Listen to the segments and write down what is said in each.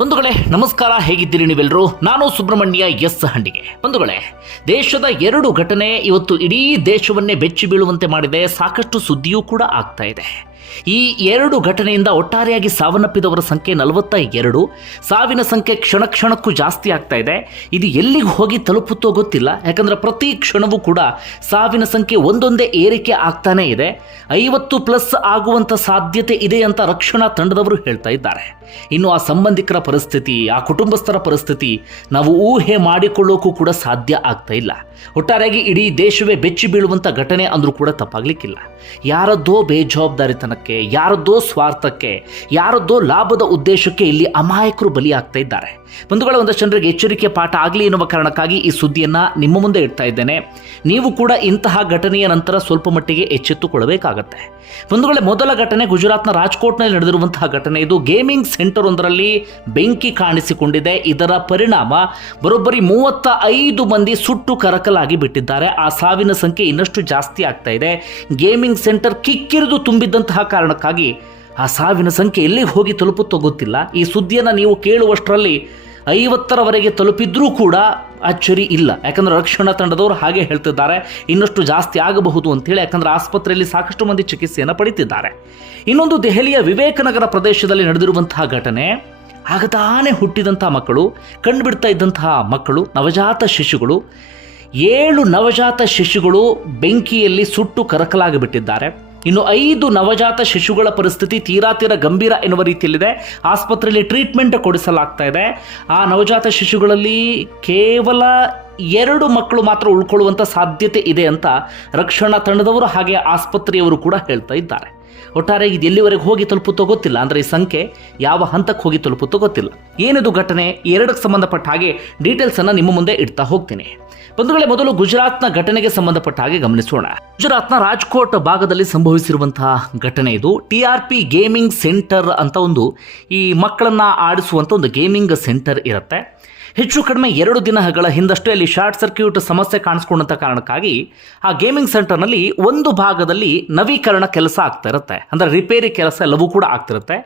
ಬಂಧುಗಳೇ ನಮಸ್ಕಾರ ಹೇಗಿದ್ದೀರಿ ನೀವೆಲ್ಲರೂ ನಾನು ಸುಬ್ರಹ್ಮಣ್ಯ ಎಸ್ ಹಂಡಿಗೆ ಬಂಧುಗಳೇ ದೇಶದ ಎರಡು ಘಟನೆ ಇವತ್ತು ಇಡೀ ದೇಶವನ್ನೇ ಬೆಚ್ಚಿ ಬೀಳುವಂತೆ ಮಾಡಿದೆ ಸಾಕಷ್ಟು ಸುದ್ದಿಯೂ ಕೂಡ ಆಗ್ತಾ ಇದೆ ಈ ಎರಡು ಘಟನೆಯಿಂದ ಒಟ್ಟಾರೆಯಾಗಿ ಸಾವನ್ನಪ್ಪಿದವರ ಸಂಖ್ಯೆ ನಲವತ್ತ ಎರಡು ಸಾವಿನ ಸಂಖ್ಯೆ ಕ್ಷಣ ಕ್ಷಣಕ್ಕೂ ಜಾಸ್ತಿ ಆಗ್ತಾ ಇದೆ ಇದು ಎಲ್ಲಿಗೆ ಹೋಗಿ ತಲುಪುತ್ತೋ ಗೊತ್ತಿಲ್ಲ ಯಾಕಂದ್ರೆ ಪ್ರತಿ ಕ್ಷಣವೂ ಕೂಡ ಸಾವಿನ ಸಂಖ್ಯೆ ಒಂದೊಂದೇ ಏರಿಕೆ ಆಗ್ತಾನೇ ಇದೆ ಐವತ್ತು ಪ್ಲಸ್ ಆಗುವಂತ ಸಾಧ್ಯತೆ ಇದೆ ಅಂತ ರಕ್ಷಣಾ ತಂಡದವರು ಹೇಳ್ತಾ ಇದ್ದಾರೆ ಇನ್ನು ಆ ಸಂಬಂಧಿಕರ ಪರಿಸ್ಥಿತಿ ಆ ಕುಟುಂಬಸ್ಥರ ಪರಿಸ್ಥಿತಿ ನಾವು ಊಹೆ ಮಾಡಿಕೊಳ್ಳೋಕ್ಕೂ ಕೂಡ ಸಾಧ್ಯ ಆಗ್ತಾ ಇಲ್ಲ ಒಟ್ಟಾರೆಯಾಗಿ ಇಡೀ ದೇಶವೇ ಬೆಚ್ಚಿ ಬೀಳುವಂತ ಘಟನೆ ಅಂದ್ರೂ ಕೂಡ ತಪ್ಪಾಗಲಿಕ್ಕಿಲ್ಲ ಯಾರದ್ದೋ ಬೇಜವಾಬ್ದಾರಿತನ ಯಾರದ್ದೋ ಸ್ವಾರ್ಥಕ್ಕೆ ಯಾರದ್ದೋ ಲಾಭದ ಉದ್ದೇಶಕ್ಕೆ ಇಲ್ಲಿ ಅಮಾಯಕರು ಬಲಿಯಾಗ್ತಾ ಇದ್ದಾರೆ ಬಂಧುಗಳ ಒಂದಷ್ಟು ಜನರಿಗೆ ಎಚ್ಚರಿಕೆ ಪಾಠ ಆಗಲಿ ಎನ್ನುವ ಕಾರಣಕ್ಕಾಗಿ ಈ ಸುದ್ದಿಯನ್ನು ನಿಮ್ಮ ಮುಂದೆ ಇಡ್ತಾ ಇದ್ದೇನೆ ನೀವು ಕೂಡ ಇಂತಹ ಘಟನೆಯ ನಂತರ ಸ್ವಲ್ಪ ಮಟ್ಟಿಗೆ ಎಚ್ಚೆತ್ತುಕೊಳ್ಳಬೇಕಾಗತ್ತೆ ಬಂಧುಗಳೇ ಮೊದಲ ಘಟನೆ ಗುಜರಾತ್ನ ರಾಜ್ಕೋಟ್ನಲ್ಲಿ ನಡೆದಿರುವಂತಹ ಘಟನೆ ಇದು ಗೇಮಿಂಗ್ ಸೆಂಟರ್ ಒಂದರಲ್ಲಿ ಬೆಂಕಿ ಕಾಣಿಸಿಕೊಂಡಿದೆ ಇದರ ಪರಿಣಾಮ ಬರೋಬ್ಬರಿ ಮೂವತ್ತ ಐದು ಮಂದಿ ಸುಟ್ಟು ಕರಕಲಾಗಿ ಬಿಟ್ಟಿದ್ದಾರೆ ಆ ಸಾವಿನ ಸಂಖ್ಯೆ ಇನ್ನಷ್ಟು ಜಾಸ್ತಿ ಆಗ್ತಾ ಇದೆ ಗೇಮಿಂಗ್ ಸೆಂಟರ್ ಕಿಕ್ಕಿರಿದು ತುಂಬಿದ್ದಂತಹ ಕಾರಣಕ್ಕಾಗಿ ಆ ಸಾವಿನ ಸಂಖ್ಯೆ ಎಲ್ಲಿ ಹೋಗಿ ತಲುಪುತ್ತೋ ಗೊತ್ತಿಲ್ಲ ಈ ಸುದ್ದಿಯನ್ನು ನೀವು ಕೇಳುವಷ್ಟರಲ್ಲಿ ಐವತ್ತರವರೆಗೆ ತಲುಪಿದ್ರೂ ಕೂಡ ಅಚ್ಚರಿ ಇಲ್ಲ ಯಾಕಂದ್ರೆ ರಕ್ಷಣಾ ತಂಡದವರು ಹಾಗೆ ಹೇಳ್ತಿದ್ದಾರೆ ಇನ್ನಷ್ಟು ಜಾಸ್ತಿ ಆಗಬಹುದು ಅಂತೇಳಿ ಯಾಕಂದ್ರೆ ಆಸ್ಪತ್ರೆಯಲ್ಲಿ ಸಾಕಷ್ಟು ಮಂದಿ ಚಿಕಿತ್ಸೆಯನ್ನು ಪಡೀತಿದ್ದಾರೆ ಇನ್ನೊಂದು ದೆಹಲಿಯ ವಿವೇಕನಗರ ಪ್ರದೇಶದಲ್ಲಿ ನಡೆದಿರುವಂತಹ ಘಟನೆ ಆಗತಾನೆ ಹುಟ್ಟಿದಂಥ ಮಕ್ಕಳು ಕಂಡುಬಿಡ್ತಾ ಇದ್ದಂತಹ ಮಕ್ಕಳು ನವಜಾತ ಶಿಶುಗಳು ಏಳು ನವಜಾತ ಶಿಶುಗಳು ಬೆಂಕಿಯಲ್ಲಿ ಸುಟ್ಟು ಕರಕಲಾಗಿಬಿಟ್ಟಿದ್ದಾರೆ ಇನ್ನು ಐದು ನವಜಾತ ಶಿಶುಗಳ ಪರಿಸ್ಥಿತಿ ತೀರಾ ತೀರಾ ಗಂಭೀರ ಎನ್ನುವ ರೀತಿಯಲ್ಲಿದೆ ಆಸ್ಪತ್ರೆಯಲ್ಲಿ ಟ್ರೀಟ್ಮೆಂಟ್ ಕೊಡಿಸಲಾಗ್ತಾ ಇದೆ ಆ ನವಜಾತ ಶಿಶುಗಳಲ್ಲಿ ಕೇವಲ ಎರಡು ಮಕ್ಕಳು ಮಾತ್ರ ಉಳ್ಕೊಳ್ಳುವಂಥ ಸಾಧ್ಯತೆ ಇದೆ ಅಂತ ರಕ್ಷಣಾ ತಂಡದವರು ಹಾಗೆ ಆಸ್ಪತ್ರೆಯವರು ಕೂಡ ಹೇಳ್ತಾ ಇದ್ದಾರೆ ಒಟ್ಟಾರೆ ಇದು ಎಲ್ಲಿವರೆಗೆ ಹೋಗಿ ತಲುಪುತ್ತೋ ಗೊತ್ತಿಲ್ಲ ಅಂದರೆ ಈ ಸಂಖ್ಯೆ ಯಾವ ಹಂತಕ್ಕೆ ಹೋಗಿ ತಲುಪುತ್ತೋ ಗೊತ್ತಿಲ್ಲ ಏನಿದು ಘಟನೆ ಎರಡಕ್ಕೆ ಸಂಬಂಧಪಟ್ಟ ಹಾಗೆ ಡೀಟೇಲ್ಸನ್ನು ನಿಮ್ಮ ಮುಂದೆ ಇಡ್ತಾ ಹೋಗ್ತೀನಿ ಬಂಧುಗಳೇ ಮೊದಲು ಗುಜರಾತ್ನ ಘಟನೆಗೆ ಸಂಬಂಧಪಟ್ಟ ಹಾಗೆ ಗಮನಿಸೋಣ ಗುಜರಾತ್ನ ರಾಜ್ಕೋಟ್ ಭಾಗದಲ್ಲಿ ಸಂಭವಿಸಿರುವಂತಹ ಘಟನೆ ಇದು T R P gaming centre ಅಂತ ಒಂದು ಈ ಮಕ್ಕಳನ್ನ ಆಡಿಸುವಂಥ ಒಂದು ಗೇಮಿಂಗ್ ಸೆಂಟರ್ ಇರುತ್ತೆ ಹೆಚ್ಚು ಕಡಿಮೆ ಎರಡು ದಿನಗಳ ಹಿಂದಷ್ಟೇ ಅಲ್ಲಿ ಶಾರ್ಟ್ ಸರ್ಕ್ಯೂಟ್ ಸಮಸ್ಯೆ ಕಾಣಿಸ್ಕೊಂಡಂಥ ಕಾರಣಕ್ಕಾಗಿ ಆ ಗೇಮಿಂಗ್ ಸೆಂಟರ್ನಲ್ಲಿ ಒಂದು ಭಾಗದಲ್ಲಿ ನವೀಕರಣ ಕೆಲಸ ಆಗ್ತಾ ಆಗುತ್ತೆ ಅಂದರೆ ರಿಪೇರಿ ಕೆಲಸ ಎಲ್ಲವೂ ಕೂಡ ಆಗ್ತಿರುತ್ತೆ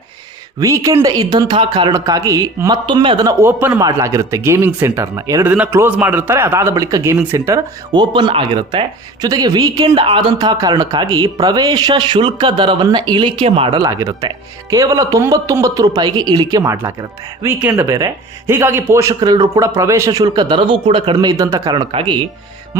ವೀಕೆಂಡ್ ಇದ್ದಂತಹ ಕಾರಣಕ್ಕಾಗಿ ಮತ್ತೊಮ್ಮೆ ಅದನ್ನು ಓಪನ್ ಮಾಡಲಾಗಿರುತ್ತೆ ಗೇಮಿಂಗ್ ಸೆಂಟರ್ನ ಎರಡು ದಿನ ಕ್ಲೋಸ್ ಮಾಡಿರ್ತಾರೆ ಅದಾದ ಬಳಿಕ ಗೇಮಿಂಗ್ ಸೆಂಟರ್ ಓಪನ್ ಆಗಿರುತ್ತೆ ಜೊತೆಗೆ ವೀಕೆಂಡ್ ಆದಂತಹ ಕಾರಣಕ್ಕಾಗಿ ಪ್ರವೇಶ ಶುಲ್ಕ ದರವನ್ನು ಇಳಿಕೆ ಮಾಡಲಾಗಿರುತ್ತೆ ಕೇವಲ ತೊಂಬತ್ತೊಂಬತ್ತು ರೂಪಾಯಿಗೆ ಇಳಿಕೆ ಮಾಡಲಾಗಿರುತ್ತೆ ವೀಕೆಂಡ್ ಬೇರೆ ಹೀಗಾಗಿ ಪೋಷಕರೆಲ್ಲರೂ ಕೂಡ ಪ್ರವೇಶ ಶುಲ್ಕ ದರವೂ ಕೂಡ ಕಡಿಮೆ ಇದ್ದಂಥ ಕಾರಣಕ್ಕಾಗಿ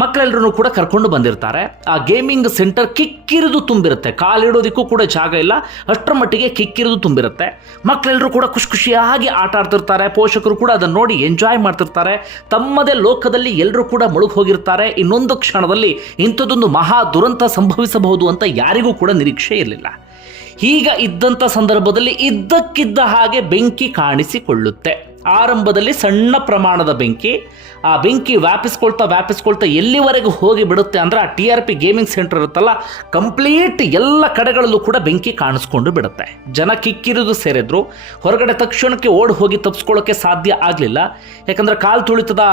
ಮಕ್ಕಳೆಲ್ಲರೂ ಕೂಡ ಕರ್ಕೊಂಡು ಬಂದಿರ್ತಾರೆ ಆ ಗೇಮಿಂಗ್ ಸೆಂಟರ್ ಕಿಕ್ಕಿರಿದು ತುಂಬಿರುತ್ತೆ ಕಾಲಿಡೋದಕ್ಕೂ ಕೂಡ ಜಾಗ ಇಲ್ಲ ಅಷ್ಟರ ಮಟ್ಟಿಗೆ ಕಿಕ್ಕಿರಿದು ತುಂಬಿರುತ್ತೆ ಮಕ್ಕಳೆಲ್ಲರೂ ಕೂಡ ಖುಷಿ ಖುಷಿಯಾಗಿ ಆಟ ಆಡ್ತಿರ್ತಾರೆ ಪೋಷಕರು ಕೂಡ ಅದನ್ನು ನೋಡಿ ಎಂಜಾಯ್ ಮಾಡ್ತಿರ್ತಾರೆ ತಮ್ಮದೇ ಲೋಕದಲ್ಲಿ ಎಲ್ಲರೂ ಕೂಡ ಮುಳುಗಿ ಹೋಗಿರ್ತಾರೆ ಇನ್ನೊಂದು ಕ್ಷಣದಲ್ಲಿ ಇಂಥದ್ದೊಂದು ಮಹಾ ದುರಂತ ಸಂಭವಿಸಬಹುದು ಅಂತ ಯಾರಿಗೂ ಕೂಡ ನಿರೀಕ್ಷೆ ಇರಲಿಲ್ಲ ಈಗ ಇದ್ದಂಥ ಸಂದರ್ಭದಲ್ಲಿ ಇದ್ದಕ್ಕಿದ್ದ ಹಾಗೆ ಬೆಂಕಿ ಕಾಣಿಸಿಕೊಳ್ಳುತ್ತೆ ಆರಂಭದಲ್ಲಿ ಸಣ್ಣ ಪ್ರಮಾಣದ ಬೆಂಕಿ ಆ ಬೆಂಕಿ ವ್ಯಾಪಿಸ್ಕೊಳ್ತಾ ವ್ಯಾಪಿಸ್ಕೊಳ್ತಾ ಎಲ್ಲಿವರೆಗೂ ಹೋಗಿ ಬಿಡುತ್ತೆ ಅಂದರೆ ಆ T R P gaming centre ಇರುತ್ತಲ್ಲ ಕಂಪ್ಲೀಟ್ ಎಲ್ಲ ಕಡೆಗಳಲ್ಲೂ ಕೂಡ ಬೆಂಕಿ ಕಾಣಿಸ್ಕೊಂಡು ಬಿಡುತ್ತೆ ಜನ ಕಿಕ್ಕಿರೋದು ಸೇರಿದ್ರು ಹೊರಗಡೆ ತಕ್ಷಣಕ್ಕೆ ಓಡಿ ಹೋಗಿ ತಪ್ಸ್ಕೊಳ್ಳೋಕೆ ಸಾಧ್ಯ ಆಗಲಿಲ್ಲ ಯಾಕಂದರೆ ಕಾಲು ತುಳಿತದ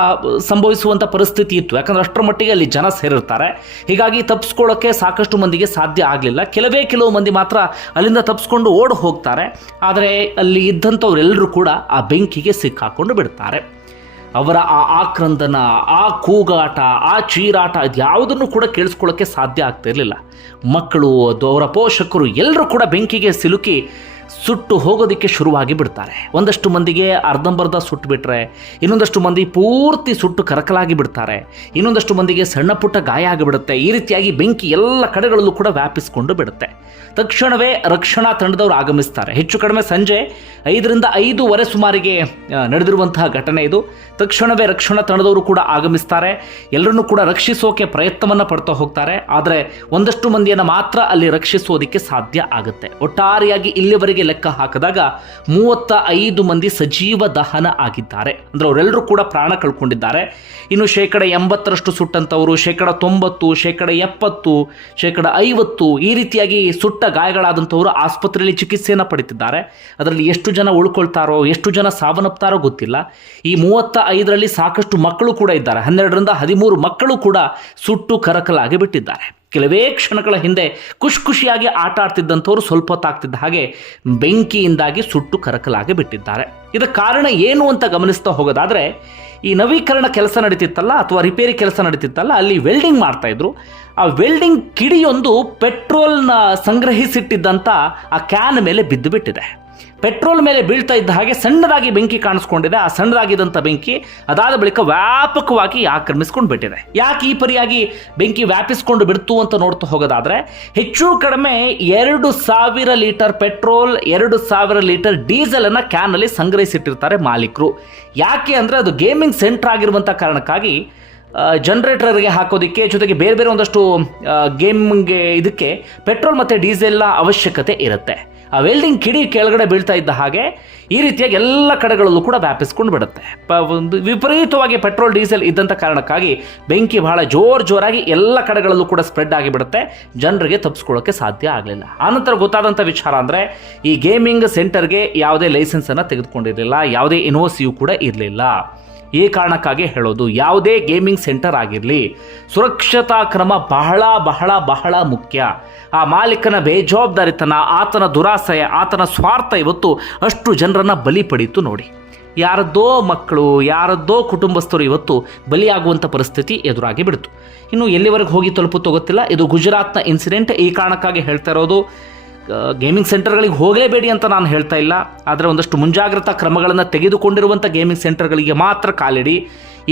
ಸಂಭವಿಸುವಂಥ ಪರಿಸ್ಥಿತಿ ಇತ್ತು ಯಾಕಂದರೆ ಅಷ್ಟರ ಮಟ್ಟಿಗೆ ಅಲ್ಲಿ ಜನ ಸೇರಿರ್ತಾರೆ ಹೀಗಾಗಿ ತಪ್ಸ್ಕೊಳ್ಳೋಕೆ ಸಾಕಷ್ಟು ಮಂದಿಗೆ ಸಾಧ್ಯ ಆಗಲಿಲ್ಲ ಕೆಲವೇ ಕೆಲವು ಮಂದಿ ಮಾತ್ರ ಅಲ್ಲಿಂದ ತಪ್ಪಿಸ್ಕೊಂಡು ಓಡಿ ಹೋಗ್ತಾರೆ ಆದರೆ ಅಲ್ಲಿ ಇದ್ದಂಥವರೆಲ್ಲರೂ ಕೂಡ ಆ ಬೆಂಕಿಗೆ ಸಿಕ್ಕಾಕೊಂಡು ಬಿಡ್ತಾರೆ ಅವರ ಆ ಆಕ್ರಂದನ ಆ ಕೂಗಾಟ ಆ ಚೀರಾಟ ಯಾವುದನ್ನು ಕೂಡ ಕೇಳಿಸ್ಕೊಳ್ಳೋಕ್ಕೆ ಸಾಧ್ಯ ಇರಲಿಲ್ಲ ಮಕ್ಕಳು ಅದು ಅವರ ಪೋಷಕರು ಎಲ್ಲರೂ ಕೂಡ ಬೆಂಕಿಗೆ ಸಿಲುಕಿ ಸುಟ್ಟು ಹೋಗೋದಕ್ಕೆ ಶುರುವಾಗಿ ಬಿಡ್ತಾರೆ ಒಂದಷ್ಟು ಮಂದಿಗೆ ಅರ್ಧಂಬರ್ಧ ಸುಟ್ಟು ಬಿಟ್ಟರೆ ಇನ್ನೊಂದಷ್ಟು ಮಂದಿ ಪೂರ್ತಿ ಸುಟ್ಟು ಕರಕಲಾಗಿ ಬಿಡ್ತಾರೆ ಇನ್ನೊಂದಷ್ಟು ಮಂದಿಗೆ ಸಣ್ಣ ಪುಟ್ಟ ಗಾಯ ಆಗಿಬಿಡುತ್ತೆ ಈ ರೀತಿಯಾಗಿ ಬೆಂಕಿ ಎಲ್ಲ ಕಡೆಗಳಲ್ಲೂ ಕೂಡ ವ್ಯಾಪಿಸಿಕೊಂಡು ಬಿಡುತ್ತೆ ತಕ್ಷಣವೇ ರಕ್ಷಣಾ ತಂಡದವರು ಆಗಮಿಸ್ತಾರೆ ಹೆಚ್ಚು ಕಡಿಮೆ ಸಂಜೆ ಐದರಿಂದ ಐದೂವರೆ ಸುಮಾರಿಗೆ ನಡೆದಿರುವಂತಹ ಘಟನೆ ಇದು ತಕ್ಷಣವೇ ರಕ್ಷಣಾ ತಂಡದವರು ಕೂಡ ಆಗಮಿಸ್ತಾರೆ ಎಲ್ಲರನ್ನೂ ಕೂಡ ರಕ್ಷಿಸೋಕೆ ಪ್ರಯತ್ನವನ್ನು ಪಡ್ತಾ ಹೋಗ್ತಾರೆ ಆದರೆ ಒಂದಷ್ಟು ಮಂದಿಯನ್ನು ಮಾತ್ರ ಅಲ್ಲಿ ರಕ್ಷಿಸೋದಕ್ಕೆ ಸಾಧ್ಯ ಆಗುತ್ತೆ ಒಟ್ಟಾರೆಯಾಗಿ ಇಲ್ಲಿವರೆಗೆ ಲೆಕ್ಕ ಹಾಕಿದಾಗ ಮೂವತ್ತ ಐದು ಮಂದಿ ಸಜೀವ ದಹನ ಆಗಿದ್ದಾರೆ ಅಂದರೆ ಅವರೆಲ್ಲರೂ ಕೂಡ ಪ್ರಾಣ ಕಳ್ಕೊಂಡಿದ್ದಾರೆ ಇನ್ನು ಶೇಕಡ ಎಂಬತ್ತರಷ್ಟು ಸುಟ್ಟಂಥವರು ಶೇಕಡ ತೊಂಬತ್ತು ಶೇಕಡ ಎಪ್ಪತ್ತು ಶೇಕಡ ಐವತ್ತು ಈ ರೀತಿಯಾಗಿ ಸುಟ್ಟ ಗಾಯಗಳಾದಂಥವರು ಆಸ್ಪತ್ರೆಯಲ್ಲಿ ಚಿಕಿತ್ಸೆಯನ್ನು ಪಡೆದಿದ್ದಾರೆ ಅದರಲ್ಲಿ ಎಷ್ಟು ಜನ ಉಳ್ಕೊಳ್ತಾರೋ ಎಷ್ಟು ಜನ ಸಾವನ್ನಪ್ತಾರೋ ಗೊತ್ತಿಲ್ಲ ಈ ಮೂವತ್ತ ಐದರಲ್ಲಿ ಸಾಕಷ್ಟು ಮಕ್ಕಳು ಕೂಡ ಇದ್ದಾರೆ ಹನ್ನೆರಡರಿಂದ ಹದಿಮೂರು ಮಕ್ಕಳು ಕೂಡ ಸುಟ್ಟು ಕರಕಲಾಗಿ ಬಿಟ್ಟಿದ್ದಾರೆ ಕೆಲವೇ ಕ್ಷಣಗಳ ಹಿಂದೆ ಖುಷ್ ಖುಷಿಯಾಗಿ ಆಟ ಆಡ್ತಿದ್ದಂಥವ್ರು ಸ್ವಲ್ಪ ಹೊತ್ತಾಗ್ತಿದ್ದ ಹಾಗೆ ಬೆಂಕಿಯಿಂದಾಗಿ ಸುಟ್ಟು ಕರಕಲಾಗಿ ಬಿಟ್ಟಿದ್ದಾರೆ ಇದಕ್ಕೆ ಕಾರಣ ಏನು ಅಂತ ಗಮನಿಸ್ತಾ ಹೋಗೋದಾದರೆ ಈ ನವೀಕರಣ ಕೆಲಸ ನಡೀತಿತ್ತಲ್ಲ ಅಥವಾ ರಿಪೇರಿ ಕೆಲಸ ನಡೀತಿತ್ತಲ್ಲ ಅಲ್ಲಿ ವೆಲ್ಡಿಂಗ್ ಮಾಡ್ತಾಯಿದ್ರು ಆ ವೆಲ್ಡಿಂಗ್ ಕಿಡಿಯೊಂದು ಪೆಟ್ರೋಲ್ನ ಸಂಗ್ರಹಿಸಿಟ್ಟಿದ್ದಂಥ ಆ ಕ್ಯಾನ್ ಮೇಲೆ ಬಿದ್ದು ಬಿಟ್ಟಿದೆ ಪೆಟ್ರೋಲ್ ಮೇಲೆ ಬೀಳ್ತಾ ಇದ್ದ ಹಾಗೆ ಸಣ್ಣದಾಗಿ ಬೆಂಕಿ ಕಾಣಿಸ್ಕೊಂಡಿದೆ ಆ ಸಣ್ಣದಾಗಿದ್ದಂಥ ಬೆಂಕಿ ಅದಾದ ಬಳಿಕ ವ್ಯಾಪಕವಾಗಿ ಆಕ್ರಮಿಸ್ಕೊಂಡು ಬಿಟ್ಟಿದೆ ಯಾಕೆ ಈ ಪರಿಯಾಗಿ ಬೆಂಕಿ ವ್ಯಾಪಿಸ್ಕೊಂಡು ಬಿಡ್ತು ಅಂತ ನೋಡ್ತಾ ಹೋಗೋದಾದ್ರೆ ಹೆಚ್ಚು ಕಡಿಮೆ ಎರಡು ಸಾವಿರ ಲೀಟರ್ ಪೆಟ್ರೋಲ್ ಎರಡು ಸಾವಿರ ಲೀಟರ್ ಡೀಸೆಲನ್ನು ಕ್ಯಾನಲ್ಲಿ ಸಂಗ್ರಹಿಸಿಟ್ಟಿರ್ತಾರೆ ಮಾಲೀಕರು ಯಾಕೆ ಅಂದರೆ ಅದು ಗೇಮಿಂಗ್ ಸೆಂಟರ್ ಆಗಿರುವಂಥ ಕಾರಣಕ್ಕಾಗಿ ಜನರೇಟರ್ಗೆ ಹಾಕೋದಕ್ಕೆ ಜೊತೆಗೆ ಬೇರೆ ಬೇರೆ ಒಂದಷ್ಟು ಗೇಮ್ಗೆ ಇದಕ್ಕೆ ಪೆಟ್ರೋಲ್ ಮತ್ತು ಡೀಸೆಲ್ನ ಅವಶ್ಯಕತೆ ಇರುತ್ತೆ ಆ ವೆಲ್ಡಿಂಗ್ ಕಿಡಿ ಕೆಳಗಡೆ ಬೀಳ್ತಾ ಇದ್ದ ಹಾಗೆ ಈ ರೀತಿಯಾಗಿ ಎಲ್ಲ ಕಡೆಗಳಲ್ಲೂ ಕೂಡ ವ್ಯಾಪಿಸ್ಕೊಂಡು ಬಿಡುತ್ತೆ ಒಂದು ವಿಪರೀತವಾಗಿ ಪೆಟ್ರೋಲ್ ಡೀಸೆಲ್ ಇದ್ದಂಥ ಕಾರಣಕ್ಕಾಗಿ ಬೆಂಕಿ ಬಹಳ ಜೋರು ಜೋರಾಗಿ ಎಲ್ಲ ಕಡೆಗಳಲ್ಲೂ ಕೂಡ ಸ್ಪ್ರೆಡ್ ಆಗಿಬಿಡುತ್ತೆ ಜನರಿಗೆ ತಪ್ಪಿಸ್ಕೊಳ್ಳೋಕ್ಕೆ ಸಾಧ್ಯ ಆಗಲಿಲ್ಲ ಆನಂತರ ಗೊತ್ತಾದಂಥ ವಿಚಾರ ಅಂದರೆ ಈ ಗೇಮಿಂಗ್ ಸೆಂಟರ್ಗೆ ಯಾವುದೇ ಲೈಸೆನ್ಸನ್ನು ತೆಗೆದುಕೊಂಡಿರಲಿಲ್ಲ ಯಾವುದೇ ಇನೋಸಿಯು ಕೂಡ ಇರಲಿಲ್ಲ ಈ ಕಾರಣಕ್ಕಾಗಿ ಹೇಳೋದು ಯಾವುದೇ ಗೇಮಿಂಗ್ ಸೆಂಟರ್ ಆಗಿರಲಿ ಸುರಕ್ಷತಾ ಕ್ರಮ ಬಹಳ ಬಹಳ ಬಹಳ ಮುಖ್ಯ ಆ ಮಾಲೀಕನ ಬೇಜವಾಬ್ದಾರಿತನ ಆತನ ದುರಾಸೆ ಆಸಯ ಆತನ ಸ್ವಾರ್ಥ ಇವತ್ತು ಅಷ್ಟು ಜನರನ್ನು ಬಲಿ ಪಡೀತು ನೋಡಿ ಯಾರದ್ದೋ ಮಕ್ಕಳು ಯಾರದ್ದೋ ಕುಟುಂಬಸ್ಥರು ಇವತ್ತು ಬಲಿಯಾಗುವಂಥ ಪರಿಸ್ಥಿತಿ ಎದುರಾಗಿ ಬಿಡ್ತು ಇನ್ನು ಎಲ್ಲಿವರೆಗೆ ಹೋಗಿ ತಲುಪುತ್ತೋ ಗೊತ್ತಿಲ್ಲ ಇದು ಗುಜರಾತ್ನ ಇನ್ಸಿಡೆಂಟ್ ಈ ಕಾರಣಕ್ಕಾಗಿ ಹೇಳ್ತಾ ಇರೋದು ಗೇಮಿಂಗ್ ಸೆಂಟರ್ಗಳಿಗೆ ಹೋಗಲೇಬೇಡಿ ಅಂತ ನಾನು ಹೇಳ್ತಾ ಇಲ್ಲ ಆದರೆ ಒಂದಷ್ಟು ಮುಂಜಾಗ್ರತಾ ಕ್ರಮಗಳನ್ನು ತೆಗೆದುಕೊಂಡಿರುವಂಥ ಗೇಮಿಂಗ್ ಸೆಂಟರ್ಗಳಿಗೆ ಮಾತ್ರ ಕಾಲಿಡಿ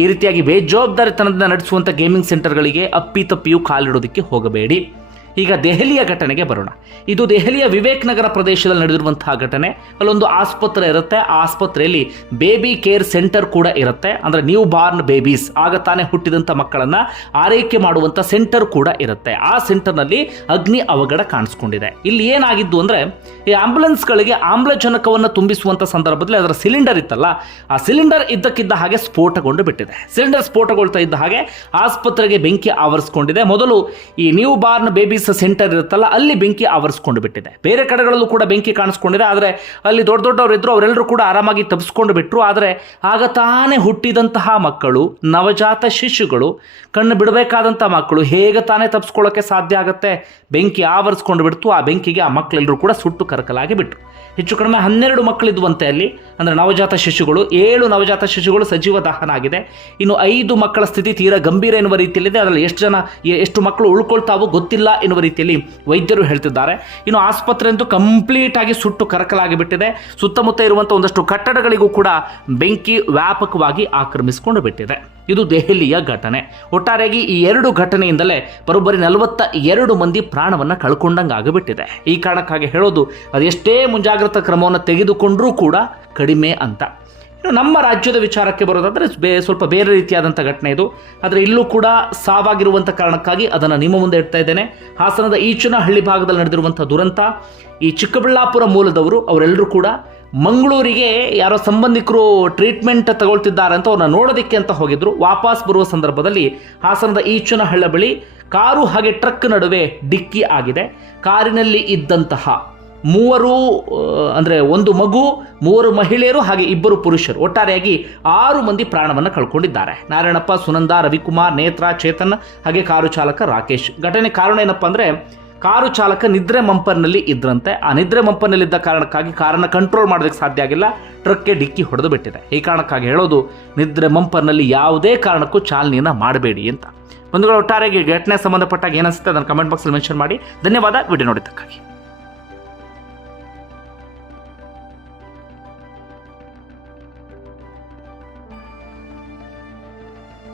ಈ ರೀತಿಯಾಗಿ ಬೇಜವಾಬ್ದಾರಿತನದಿಂದ ನಡೆಸುವಂಥ ಗೇಮಿಂಗ್ ಸೆಂಟರ್ಗಳಿಗೆ ಅಪ್ಪಿತಪ್ಪಿಯೂ ಕಾಲಿಡೋದಕ್ಕೆ ಹೋಗಬೇಡಿ ಈಗ ದೆಹಲಿಯ ಘಟನೆಗೆ ಬರೋಣ ಇದು ದೆಹಲಿಯ ವಿವೇಕ್ ನಗರ ಪ್ರದೇಶದಲ್ಲಿ ನಡೆದಿರುವಂತಹ ಘಟನೆ ಅಲ್ಲೊಂದು ಆಸ್ಪತ್ರೆ ಇರುತ್ತೆ ಆ ಆಸ್ಪತ್ರೆಯಲ್ಲಿ ಬೇಬಿ ಕೇರ್ ಸೆಂಟರ್ ಕೂಡ ಇರುತ್ತೆ ಅಂದರೆ ನ್ಯೂ ಬಾರ್ನ್ ಬೇಬೀಸ್ ಆಗ ತಾನೇ ಹುಟ್ಟಿದಂಥ ಮಕ್ಕಳನ್ನು ಆರೈಕೆ ಮಾಡುವಂಥ ಸೆಂಟರ್ ಕೂಡ ಇರುತ್ತೆ ಆ ಸೆಂಟರ್ನಲ್ಲಿ ಅಗ್ನಿ ಅವಘಡ ಕಾಣಿಸ್ಕೊಂಡಿದೆ ಇಲ್ಲಿ ಏನಾಗಿದ್ದು ಅಂದರೆ ಈ ಆಂಬ್ಯುಲೆನ್ಸ್ಗಳಿಗೆ ಆಮ್ಲಜನಕವನ್ನು ತುಂಬಿಸುವಂಥ ಸಂದರ್ಭದಲ್ಲಿ ಅದರ ಸಿಲಿಂಡರ್ ಇತ್ತಲ್ಲ ಆ ಸಿಲಿಂಡರ್ ಇದ್ದಕ್ಕಿದ್ದ ಹಾಗೆ ಸ್ಫೋಟಗೊಂಡು ಬಿಟ್ಟಿದೆ ಸಿಲಿಂಡರ್ ಸ್ಫೋಟಗೊಳ್ತಾ ಇದ್ದ ಹಾಗೆ ಆಸ್ಪತ್ರೆಗೆ ಬೆಂಕಿ ಆವರಿಸಿಕೊಂಡಿದೆ ಮೊದಲು ಈ ನ್ಯೂ ಬಾರ್ನ್ ಬೇಬಿ ಸೆಂಟರ್ ಇರುತ್ತಲ್ಲ ಅಲ್ಲಿ ಬೆಂಕಿ ಆವರಿಸ್ಕೊಂಡು ಬಿಟ್ಟಿದೆ ಬೇರೆ ಕಡೆಗಳಲ್ಲೂ ಕೂಡ ಬೆಂಕಿ ಕಾಣಿಸ್ಕೊಂಡಿದೆ ಆದರೆ ಅಲ್ಲಿ ದೊಡ್ಡ ದೊಡ್ಡವರಿದ್ರು ಅವರೆಲ್ಲರೂ ಕೂಡ ಆರಾಮಾಗಿ ತಪ್ಪಿಸ್ಕೊಂಡು ಬಿಟ್ಟರು ಆದರೆ ಆಗ ತಾನೇ ಹುಟ್ಟಿದಂತಹ ಮಕ್ಕಳು ನವಜಾತ ಶಿಶುಗಳು ಕಣ್ಣು ಬಿಡಬೇಕಾದಂಥ ಮಕ್ಕಳು ಹೇಗೆ ತಾನೇ ತಪ್ಪಿಸ್ಕೊಳ್ಳೋಕ್ಕೆ ಸಾಧ್ಯ ಆಗುತ್ತೆ ಬೆಂಕಿ ಆವರಿಸ್ಕೊಂಡು ಬಿಡ್ತು ಆ ಬೆಂಕಿಗೆ ಆ ಮಕ್ಕಳೆಲ್ಲರೂ ಕೂಡ ಸುಟ್ಟು ಕರಕಲಾಗಿ ಬಿಟ್ಟರು ಹೆಚ್ಚು ಕಡಿಮೆ ಹನ್ನೆರಡು ಮಕ್ಕಳಿದ್ವಂತೆ ಅಲ್ಲಿ ಅಂದರೆ ನವಜಾತ ಶಿಶುಗಳು ಏಳು ನವಜಾತ ಶಿಶುಗಳು ಸಜೀವ ದಹನ ಆಗಿದೆ ಇನ್ನು ಐದು ಮಕ್ಕಳ ಸ್ಥಿತಿ ತೀರಾ ಗಂಭೀರ ಎನ್ನುವ ರೀತಿಯಲ್ಲಿದೆ ಅದರಲ್ಲಿ ಎಷ್ಟು ಜನ ಎಷ್ಟು ಮಕ್ಕಳು ಉಳ್ಕೊಳ್ತಾವೋ ಗೊತ್ತಿಲ್ಲ ಎನ್ನುವ ರೀತಿಯಲ್ಲಿ ವೈದ್ಯರು ಹೇಳ್ತಿದ್ದಾರೆ ಇನ್ನು ಆಸ್ಪತ್ರೆ ಅಂತೂ ಕಂಪ್ಲೀಟ್ ಆಗಿ ಸುಟ್ಟು ಕರಕಲಾಗಿಬಿಟ್ಟಿದೆ ಸುತ್ತಮುತ್ತ ಇರುವಂಥ ಒಂದಷ್ಟು ಕಟ್ಟಡಗಳಿಗೂ ಕೂಡ ಬೆಂಕಿ ವ್ಯಾಪಕವಾಗಿ ಆಕ್ರಮಿಸಿಕೊಂಡು ಬಿಟ್ಟಿದೆ ಇದು ದೆಹಲಿಯ ಘಟನೆ ಒಟ್ಟಾರೆಯಾಗಿ ಈ ಎರಡು ಘಟನೆಯಿಂದಲೇ ಬರೋಬ್ಬರಿ ನಲವತ್ತ ಎರಡು ಮಂದಿ ಪ್ರಾಣವನ್ನು ಕಳ್ಕೊಂಡಂಗೆ ಆಗಿಬಿಟ್ಟಿದೆ ಈ ಕಾರಣಕ್ಕಾಗಿ ಹೇಳೋದು ಅದೆಷ್ಟೇ ಮುಂಜಾಗ್ರತಾ ಕ್ರಮವನ್ನು ತೆಗೆದುಕೊಂಡರೂ ಕೂಡ ಕಡಿಮೆ ಅಂತ ಇನ್ನು ನಮ್ಮ ರಾಜ್ಯದ ವಿಚಾರಕ್ಕೆ ಬರೋದಾದರೆ ಬೇ ಸ್ವಲ್ಪ ಬೇರೆ ರೀತಿಯಾದಂಥ ಘಟನೆ ಇದು ಆದರೆ ಇಲ್ಲೂ ಕೂಡ ಸಾವಾಗಿರುವಂಥ ಕಾರಣಕ್ಕಾಗಿ ಅದನ್ನು ನಿಮ್ಮ ಮುಂದೆ ಇಡ್ತಾ ಇದ್ದೇನೆ ಹಾಸನದ ಈಚಿನ ಹಳ್ಳಿ ಭಾಗದಲ್ಲಿ ನಡೆದಿರುವಂಥ ದುರಂತ ಈ ಚಿಕ್ಕಬಳ್ಳಾಪುರ ಮೂಲದವರು ಅವರೆಲ್ಲರೂ ಕೂಡ ಮಂಗಳೂರಿಗೆ ಯಾರೋ ಸಂಬಂಧಿಕರು ಟ್ರೀಟ್ಮೆಂಟ್ ತಗೊಳ್ತಿದ್ದಾರೆ ಅಂತ ಅವ್ರನ್ನ ನೋಡೋದಕ್ಕೆ ಅಂತ ಹೋಗಿದ್ರು ವಾಪಸ್ ಬರುವ ಸಂದರ್ಭದಲ್ಲಿ ಹಾಸನದ ಹಳ್ಳ ಬಳಿ ಕಾರು ಹಾಗೆ ಟ್ರಕ್ ನಡುವೆ ಡಿಕ್ಕಿ ಆಗಿದೆ ಕಾರಿನಲ್ಲಿ ಇದ್ದಂತಹ ಮೂವರು ಅಂದರೆ ಒಂದು ಮಗು ಮೂವರು ಮಹಿಳೆಯರು ಹಾಗೆ ಇಬ್ಬರು ಪುರುಷರು ಒಟ್ಟಾರೆಯಾಗಿ ಆರು ಮಂದಿ ಪ್ರಾಣವನ್ನು ಕಳ್ಕೊಂಡಿದ್ದಾರೆ ನಾರಾಯಣಪ್ಪ ಸುನಂದ ರವಿಕುಮಾರ್ ನೇತ್ರ ಚೇತನ್ ಹಾಗೆ ಕಾರು ಚಾಲಕ ರಾಕೇಶ್ ಘಟನೆ ಕಾರಣ ಏನಪ್ಪ ಅಂದರೆ ಕಾರು ಚಾಲಕ ನಿದ್ರೆ ಮಂಪರ್ನಲ್ಲಿ ಇದ್ರಂತೆ ಆ ನಿದ್ರೆ ಮಂಪರ್ನಲ್ಲಿದ್ದ ಕಾರಣಕ್ಕಾಗಿ ಕಾರನ್ನು ಕಂಟ್ರೋಲ್ ಮಾಡೋದಕ್ಕೆ ಸಾಧ್ಯ ಆಗಿಲ್ಲ ಟ್ರಕ್ಗೆ ಡಿಕ್ಕಿ ಹೊಡೆದು ಬಿಟ್ಟಿದೆ ಈ ಕಾರಣಕ್ಕಾಗಿ ಹೇಳೋದು ನಿದ್ರೆ ಮಂಪರ್ನಲ್ಲಿ ಯಾವುದೇ ಕಾರಣಕ್ಕೂ ಚಾಲನೆಯನ್ನ ಮಾಡಬೇಡಿ ಅಂತ ಒಂದು ಒಟ್ಟಾರೆಗೆ ಘಟನೆ ಸಂಬಂಧಪಟ್ಟಾಗ ಏನಿಸುತ್ತೆ ಅದನ್ನು ಕಮೆಂಟ್ ಬಾಕ್ಸಲ್ಲಿ ಮೆನ್ಷನ್ ಮಾಡಿ ಧನ್ಯವಾದ ವಿಡಿಯೋ ನೋಡಿದ್ದಕ್ಕಾಗಿ